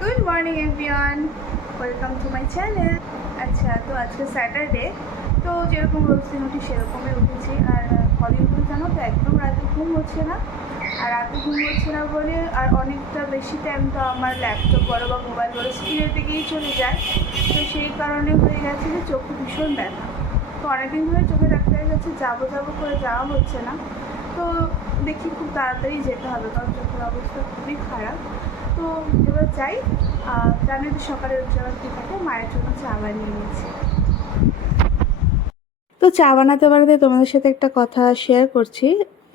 Good morning everyone, welcome to my channel. আচ্ছা, তো আজকে স্যাটারডে, তো যেরকম রোজ দিন উঠি সেরকমই উঠেছি। আর কদিন ধরে জানো তো একদম রাতে ঘুম হচ্ছে না। আর রাতে ঘুম হচ্ছে না বলে আর অনেকটা বেশি টাইম তো আমার ল্যাপটপ বলো বা মোবাইল বলো স্ক্রিনের দিকেই চলে যায়। তো সেই কারণে হয়ে গেছে যে চোখে ভীষণ ব্যথা। তো অনেকদিন ধরে চোখে ডাক্তারের কাছে যাবো যাবো করে যাওয়া হচ্ছে না। তো দেখি খুব তাড়াতাড়ি যেতে হবে, কারণ চোখের অবস্থা খুবই খারাপ। তো এবার যাই। জানি তো সকালে উঠে কী থাকে, মায়ের জন্য চা বানিয়ে নিয়েছি। তো চা বানাতে বানাতে তোমাদের সাথে একটা কথা শেয়ার করছি।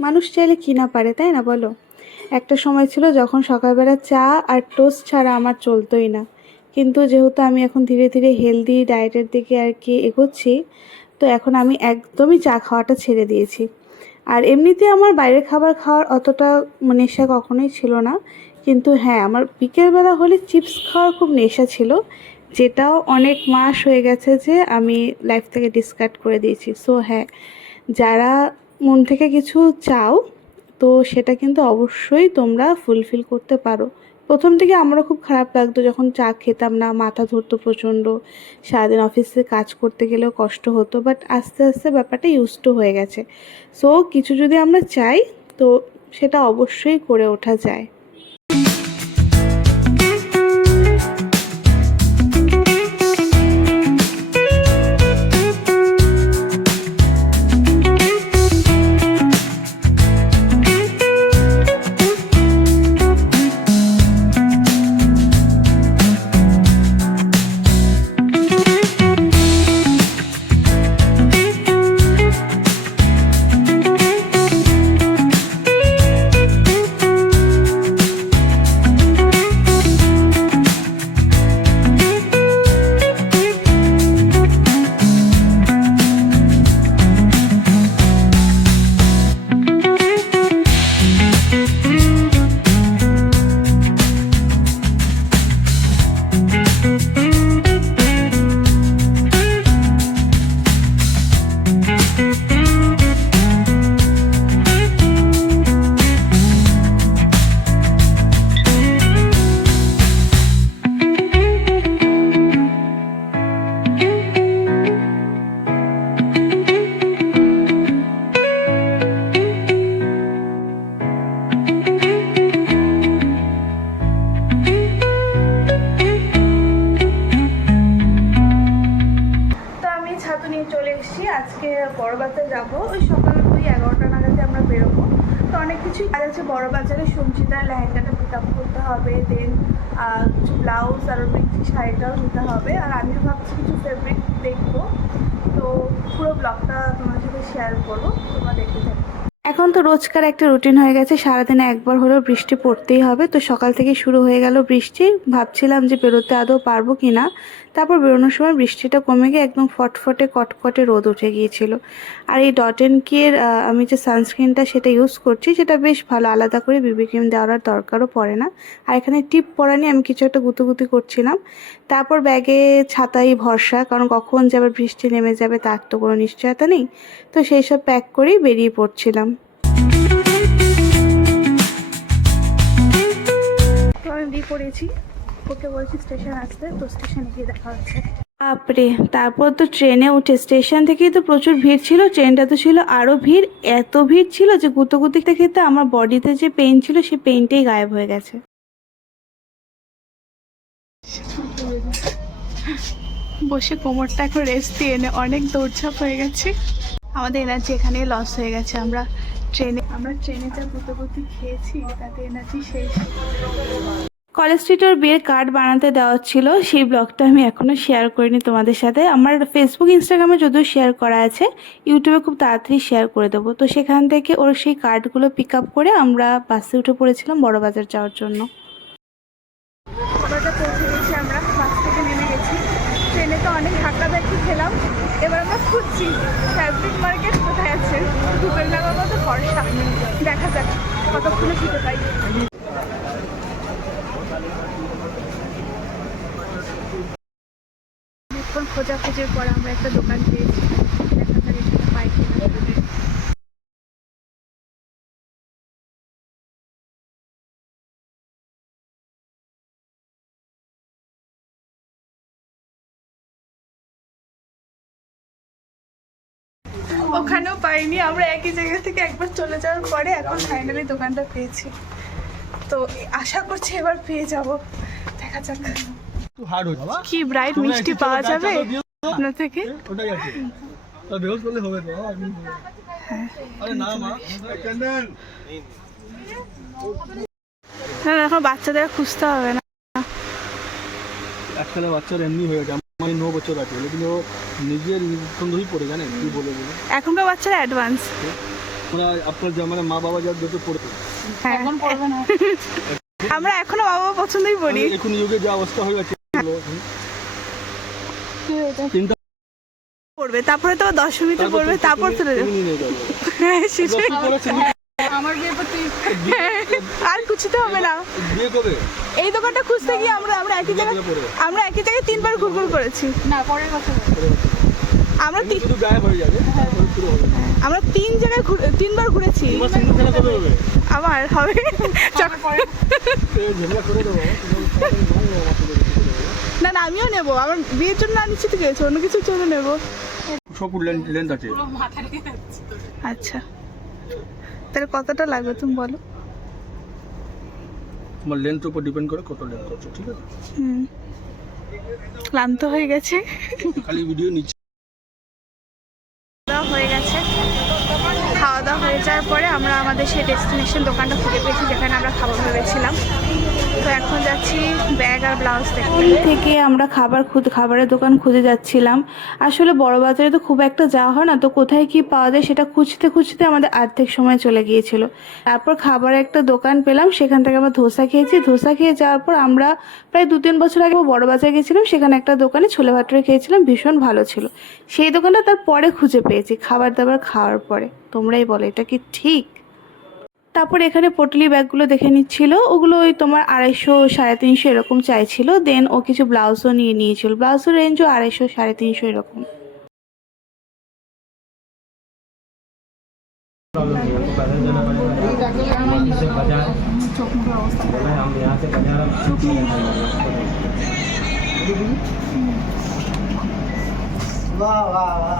মানুষ চাইলে কি না পারে, তাই না বলো? একটা সময় ছিল যখন সকালবেলা চা আর টোস্ট ছাড়া আমার চলতোই না। কিন্তু যেহেতু আমি এখন ধীরে ধীরে হেলদি ডায়েটের দিকে আর কি এগোচ্ছি, তো এখন আমি একদমই চা খাওয়াটা ছেড়ে দিয়েছি। আর এমনিতে আমার বাইরের খাবার খাওয়ার অতটা নেশা কখনোই ছিল না। কিন্তু হ্যাঁ, আমার বিকেলবেলা হলে চিপস খাওয়ার খুব নেশা ছিল, যেটাও অনেক মাস হয়ে গেছে যে আমি লাইফ থেকে ডিসকার্ড করে দিয়েছি। সো হ্যাঁ, যারা মন থেকে কিছু চাও তো সেটা কিন্তু অবশ্যই তোমরা ফুলফিল করতে পারো। প্রথম থেকে আমারও খুব খারাপ লাগতো যখন চা খেতাম না, মাথা ধরতো প্রচণ্ড, সারাদিন অফিসে কাজ করতে গেলেও কষ্ট হতো। বাট আস্তে আস্তে ব্যাপারটা ইউজ টু হয়ে গেছে। সো কিছু যদি আমরা চাই তো সেটা অবশ্যই করে ওঠা যায়। চলে এসেছি। আজকে বড় বাজার যাবো, ওই সকাল 11টা নাগাদে আমরা বেরোবো। তো অনেক কিছুই কাজ আছে বড় বাজারে। সঞ্চিতার লেহেঙ্গাটা পিক আপ করতে হবে, দেন কিছু ব্লাউজ আর পিঠি শাড়িটাও নিতে হবে। আর আমিও ভাবছি কিছু ফেব্রিক দেখবো। তো পুরো ব্লগটা তোমার সাথে শেয়ার করবো, তোমরা দেখতে থাকো। এখন তো রোজকার একটা রুটিন হয়ে গেছে, সারাদিনে একবার হলেও বৃষ্টি পড়তেই হবে। তো সকাল থেকে শুরু হয়ে গেল বৃষ্টি। ভাবছিলাম যে বেরোতে আদৌ পারবো কি না। তারপর বেরোনোর সময় বৃষ্টিটা কমে গিয়ে একদম ফটফটে কটকটে রোদ উঠে গিয়েছিল। আর এই ডট অ্যান্ড কির আমি যে সানস্ক্রিনটা সেটা ইউজ করছি, সেটা বেশ ভালো, আলাদা করে বিবি ক্রিম দেওয়ার দরকারও পড়ে না। আর এখানে টিপ পরা নিয়ে আমি কিছু একটা গুতুগুতি করছিলাম। তারপর ব্যাগে ছাতাই ভরসা, কারণ কখন যে আবার বৃষ্টি নেমে যাবে তার তো কোনো নিশ্চয়তা নেই। তো সেই সব প্যাক করেই বেরিয়ে পড়ছিলাম। তো আমি বিয়ে করেছি, ওকে বলছি স্টেশন আসতে, তো স্টেশনে গিয়ে দেখা হচ্ছে। বাপরে, তারপর তো ট্রেনে উঠে স্টেশন থেকেই তো প্রচুর ভিড় ছিল, ট্রেনটা তো ছিল আরও ভিড়। এত ভিড় ছিল যে গুঁতোগুতিতে খেতে আমার বডিতে যে পেইন ছিল সেই পেইনটাই গায়েব হয়ে গেছে। বসে কোমরটা এখন রেস্ট দিয়ে এনে অনেক দৌড়ঝাঁপ হয়ে গেছে। আমাদের এনার্জি এখানে লস হয়ে গেছে। আমরা ট্রেনে যা গুঁতোগুতি খেয়েছি তাতে এনার্জি শেষ। কলেজ স্ট্রিটের বিয়ের কার্ড বানাতে দেওয়া ছিল, সেই ব্লগটা আমি এখনও শেয়ার করিনি তোমাদের সাথে। আমার ফেসবুক ইনস্টাগ্রামে যদিও শেয়ার করা আছে, ইউটিউবে খুব তাড়াতাড়ি শেয়ার করে দেবো। তো সেখান থেকে ওর সেই কার্ডগুলো পিক আপ করে আমরা বাসে উঠে পড়েছিলাম বড়বাজার যাওয়ার জন্য। বড়বাজার পৌঁছে গেছি, আমরা বাস থেকে নেমে গেছি। ট্রেনে তো অনেক ধাক্কাধাক্কি খেলাম। এবার আমরা খুঁজছি ফ্যাব্রিক মার্কেট কোথায় আছে। গুগল ম্যাপের মতো ভরসা, দেখা যাক কতক্ষণে খুঁজে পাই। অনেকক্ষণ খোঁজাখুঁজির পর আমরা একটা দোকান পেয়েছি, দেখা যাক এখানে পাই কিনা। ওখানেও পাইনি, আমরা একই জায়গা থেকে একবার চলে যাওয়ার পরে এখন ফাইনালি দোকানটা পেয়েছি। তো আশা করছি এবার পেয়ে যাব, দেখা যাক। কি ব্রাইট মিষ্টি পাওয়া যাবে আপনার থেকে? না এখন বাচ্চাদের খুঁজতে হবে না, আজকাল বাচ্চার এমনি হয়ে গেছে। আমার 9 বছর আছে, কিন্তু ও নিজের পছন্দই পড়ে, জানেন কি বলে বলে এখনকার বাচ্চারা অ্যাডভান্স। ওরা আপনার মানে মা বাবা যার যত পড়তো এখন পড়বে না, আমরা এখনো বাবা পছন্দই পড়ি। এখন যুগে যে অবস্থা হয়ে গেছে চিন্তা পড়বে, তারপরে তো দশমীতে পড়বে, তারপর চলে যাবে। আমার বিয়ে করতে আর কিছুতে হবে না। বিয়ে কবে? এই দোকানটা খুঁজতে গিয়ে আমরা একই জায়গায় 3বার ঘুরঘুর করেছি। না পরের কথা আমরা শুধু গায়েব হয়ে যাবে, আমরা 3বার ঘুরেছি। আমার হবে না না আমিও নেবো, আমার বিয়ের জন্য আনছি তো গেছে, অন্য কিছুর জন্য নেবো। সব লেন্থ আছে। আচ্ছা তাহলে কতটা লাগবে তুমি বলো? তোমার লেন্থের উপর ডিপেন্ড করে কত লেন্থ করছো, ঠিক আছে? ক্লান্ত হয়ে গেছে, খালি ভিডিও নিচ্ছি। হয়ে গেছে, খাওয়া দাওয়া হয়ে যাওয়ার পরে আমরা আমাদের সেই ডেস্টিনেশন দোকানটা খুঁজে পেয়েছি যেখানে আমরা খাবার ভেবেছিলাম। তো এখন যাচ্ছি ব্যাগ আর ব্লাউজ থেকে আমরা খাবারের দোকান খুঁজে যাচ্ছিলাম। আসলে বড় বাজারে তো খুব একটা যাওয়া হয় না, তো কোথায় কি পাওয়া যায় সেটা খুঁজতে খুঁজতে আমাদের অর্ধেক সময় চলে গিয়েছিল। তারপর খাবারের একটা দোকান পেলাম, সেখান থেকে আমরা ধোসা খেয়েছি। ধোসা খেয়ে যাওয়ার পর আমরা প্রায় 2-3 বছর আগে বড় বাজারে গেছিলাম, সেখানে একটা দোকানে ছোলে ভাটুরে খেয়েছিলাম, ভীষণ ভালো ছিল। সেই দোকানটা তারপরে খুঁজে পেয়েছি খাবার দাবার খাওয়ার পরে। তোমরাই বলো এটা কি ঠিক? তারপর এখানে পটলি ব্যাগগুলো দেখে নিচ্ছিল, ওগুলো ওই তোমার 250-350 এরকম চাইছিল। দেন ও কিছু ব্লাউজও নিয়েছিল, ব্লাউজের রেঞ্জও 250-350 এরকম।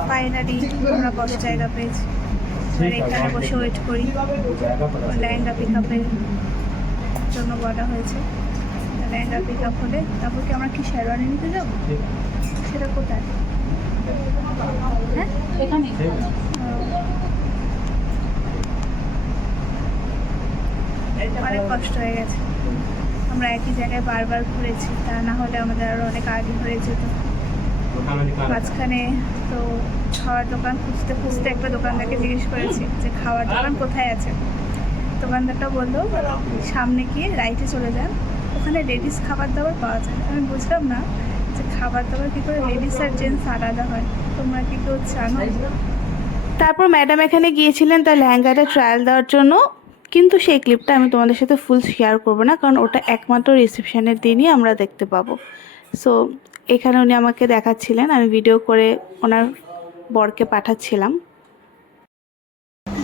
ফাইনালি আমরা বসার জায়গা পেয়েছি, এখানে বসে ওয়েট করি। লেহেঙ্গা পিক আপের জন্য বলা হয়েছে, লেহেঙ্গা পিক আপ হলে তারপর কি আমরা কি শেরওয়ানি নিতে যাব? সেটা কোথায়? হ্যাঁ এখানে। অনেক কষ্ট হয়ে গেছে, আমরা একই জায়গায় বারবার ঘুরেছি, তা না হলে আমাদের আরও অনেক আগে হয়ে যেত। মাঝখানে তো খাওয়ার দোকান খুঁজতে খুঁজতে একটা দোকানদারকে জিজ্ঞেস করেছি যে খাওয়ার দোকান কোথায় আছে। দোকানদারটা বললো সামনে গিয়ে রাইটে চলে যান, ওখানে লেডিস খাবার দাবার পাওয়া যায়। আমি বুঝলাম না যে খাবার দাবার কী করে লেডিস আর জেন্টস আলাদা হয়, তোমরা কি কেউ জানো? তারপর ম্যাডাম এখানে গিয়েছিলেন তার লেহেঙ্গাটা ট্রায়াল দেওয়ার জন্য, কিন্তু সেই ক্লিপটা আমি তোমাদের সাথে ফুল শেয়ার করবো না, কারণ ওটা একমাত্র রিসেপশনের দিনই আমরা দেখতে পাবো। সো এখানে উনি আমাকে দেখাচ্ছিলেন, আমি ভিডিও করে ওনার বরকে পাঠাচ্ছিলাম।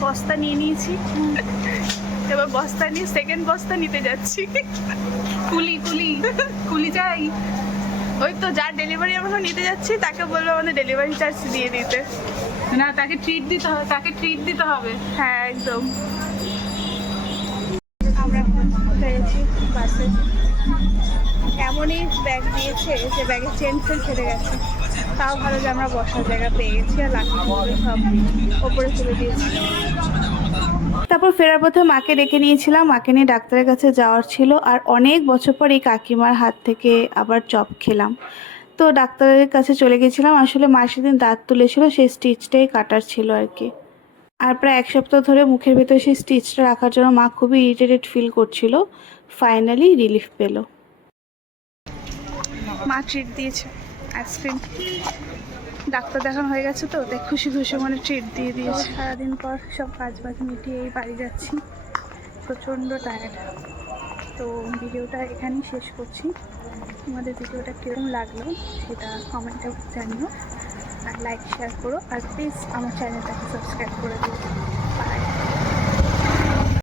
বস্তা নিয়ে নিয়েছি, এবার বস্তা নিয়ে সেকেন্ড বস্তা নিতে যাচ্ছি। কুলি যাই, ওই তো যার ডেলিভারি আমরা নিতে যাচ্ছি তাকে বলবো আমাদের ডেলিভারি চার্জ দিয়ে দিতে। না তাকে ট্রিট দিতে হবে, হ্যাঁ একদম। আমরা পেয়েছি বাসে, এমনই ব্যাগ দিয়েছে যে ব্যাগের চেন ছেড়ে গেছে, তাও ভালো যে আমরা বসার জায়গা পেয়ে গেছি, আর লাঠি সব ওপরে তুলে দিয়েছি। তারপর ফেরার পথে মাকে ডেকে নিয়েছিলাম, মাকে নিয়ে ডাক্তারের কাছে যাওয়ার ছিল, আর অনেক বছর পর এই কাকিমার হাত থেকে আবার চপ খেলাম। তো ডাক্তারের কাছে চলে গেছিলাম, আসলে মা সেদিন দাঁত তুলেছিল, সেই স্টিচটাই কাটার ছিল আর কি। আর প্রায় 1 সপ্তাহ ধরে মুখের ভেতরে সেই স্টিচটা রাখার জন্য মা খুবই ইরিটেটেড ফিল করছিল। ফাইনালি রিলিফ পেল। মা ট্রিট দিয়েছে, আইসক্রিম। ডাক্তার দেখানো হয়ে গেছে তো, তাই খুশি মনে ট্রিট দিয়ে দিয়েছে। সারাদিন পর সব কাজ বাজ মিটিয়ে এই বাড়ি যাচ্ছি, প্রচণ্ড টায়ার্ড। তো ভিডিওটা এখানেই শেষ করছি। তোমাদের ভিডিওটা কীরকম লাগলো সেটা কমেন্টে জানিও, আর লাইক শেয়ার করো, আর প্লিজ আমার চ্যানেলটাকে সাবস্ক্রাইব করে দিও।